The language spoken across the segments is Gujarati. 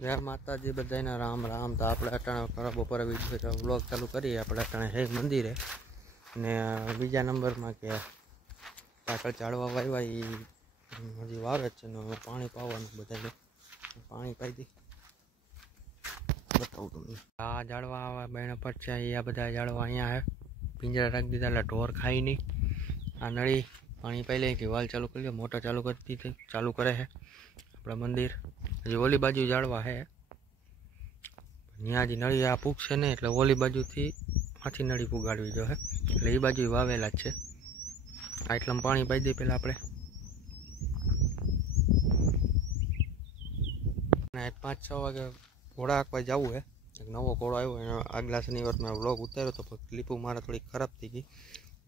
જય માતાજી બધાને રાम राम। तो આપણે અટાણે ખરા બપોરે વ્લોગ ચાલુ કરીએ। આપણે અટાણે હે મંદિરે ને બીજા નંબરમાં કે પાછળ ઝાડવા વાવ્યા એ હજી વાવે જ છે ને પાણી પાવાનું બધાને પાણી પાઈ દી બતાવું તમને। આ ઝાડવા બેન પર છે આ બધા ઝાડવા અહીંયા હે પિંજરા રાખી દીધા એટલે ઢોર ખાઈ નહીં। આ નળી પાણી પાઈ લે કે વાલ ચાલુ કરી લે મોટર ચાલુ કરી દીધી ચાલુ કરે છે આપણા મંદિર। હજી ઓલી બાજુ ઝાડવા હે ત્યાં હજી નળી આ પૂગશે ને એટલે ઓલી બાજુથી આથી નળી પુગાડવી જો હે એટલે એ બાજુ વાવેલા જ છે। આ એટલામાં પાણી પાઈ દઈએ પહેલાં આપણે 5-6 વાગે ઘોડા હાંકવા જવું હે। એક નવો ઘોડો આવ્યો એનો આગલા શનિવારમાં વ્લોગ ઉતાર્યો તો પણ ક્લિપો મારા થોડી ખરાબ થઈ ગઈ।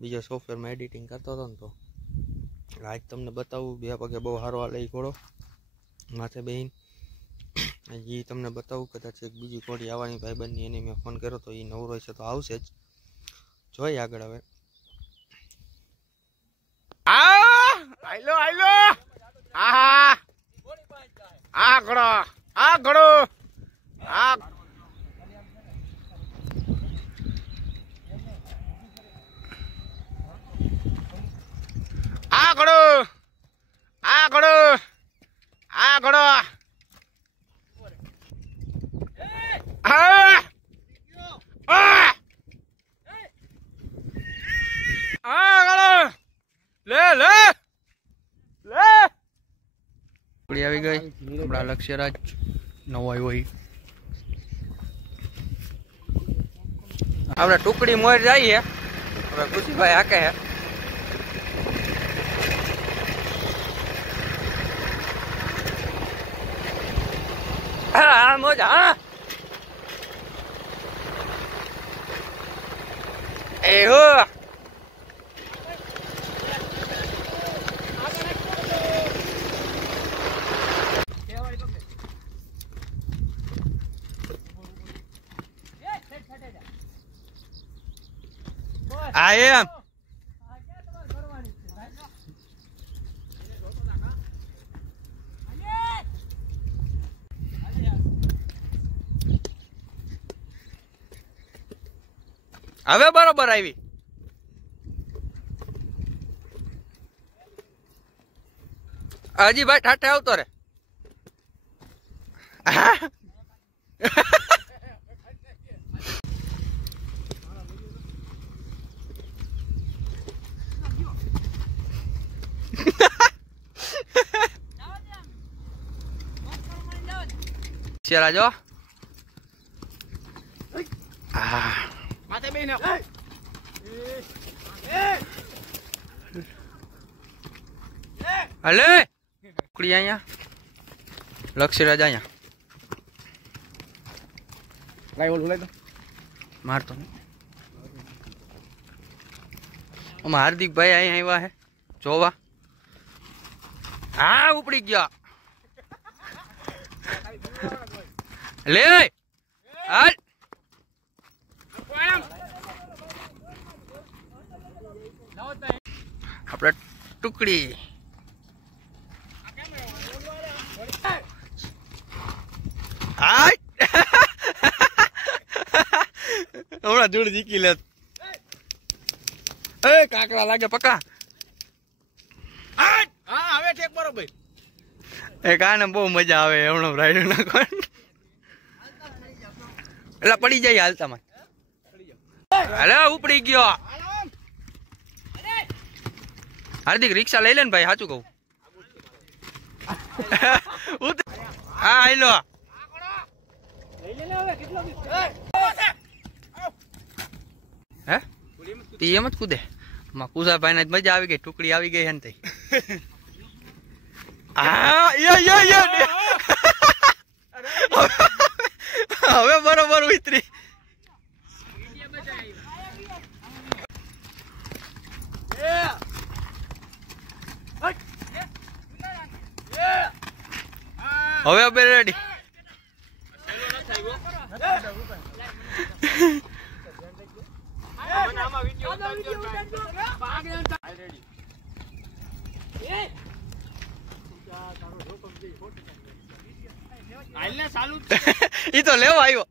બીજો સોફ્ટવેરમાં એડિટિંગ કરતો હતો ને તો આજ તમને બતાવું 2 પગે બહુ સારો હાલે એ ઘોડો માથે બેહીન હજી તમને બતાવું કદાચ એક બીજી ઘોડી આવવાની ભાઈબંધની એને મેં ફોન કર્યો તો એ નવરો છે તો આવશે જ જોઈએ આગળ હવે। આઈલો આઈલો આહા આ ઘોડો આ ઘોડો આ આ ઘોડો આ ઘોડો આ ઘોડો લે લે લે ટુકડી આવી ગઈ આપણા લક્ષ્યરાજ નવો આવ્યો આપણે ટુકડી મોર જઈએ હવે ખુશીભાઈ હાકે હે હા મોજ હા એ હો I am. હવે બરોબર આવી હજી ભાઈ ઠાઠે આવતો રે રાજો માથે બેહીને હલે કુડી અહીંયા લક્ષ્યરાજ અહીંયા લાઈ ઓલું લઈ દો મારતો આમાં હાર્દિકભાઈ અહીંયા આવ્યા હે જોવા હા ઉપડી ગયા લે હાલ આપણે ટુકડી હમણાં જોડ જીકી લે એ કાકડા લાગે પકા હા હવે ઠેક બરોબર એ કાને બહુ મજા આવે હમણાં રાઈડ નાખો એટલે પડી જાય હાલતામાં અરે ઉપડી ગયો હાર્દિક રિક્ષા લઈ લે ને ભાઈ સાચું કહું હા આઈલો હે એમ જ કૂદે કુસાભાઈ ને મજા આવી ગઈ ટુકડી આવી ગઈ હે ને હવે બરોબર ઉતરી હવે બે રેડી હાલને ચાલુ ઈ તો લેવા આવ્યો.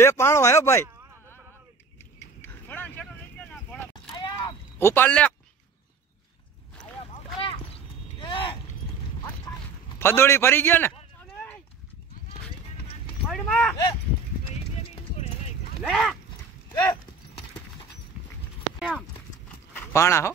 એ પાણો આવ્યો ભાઈ. ઉપાડ લે. ફદોડી ફરી ગયો ને. પાણા હો.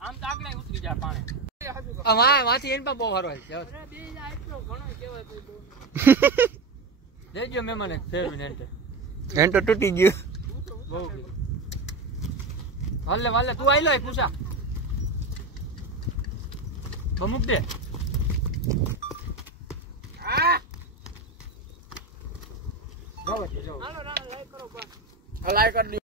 આમ તો આગળ ઉતરી જાય પાણી. માંથી એન પણ બહુ સારો છે. દેજો મેં મને ફેરવીને એન તો તૂટી ગયું. બહુ વાલે વાલે તું આઈ લો પૂછા બમુક દે. લાઈક કરી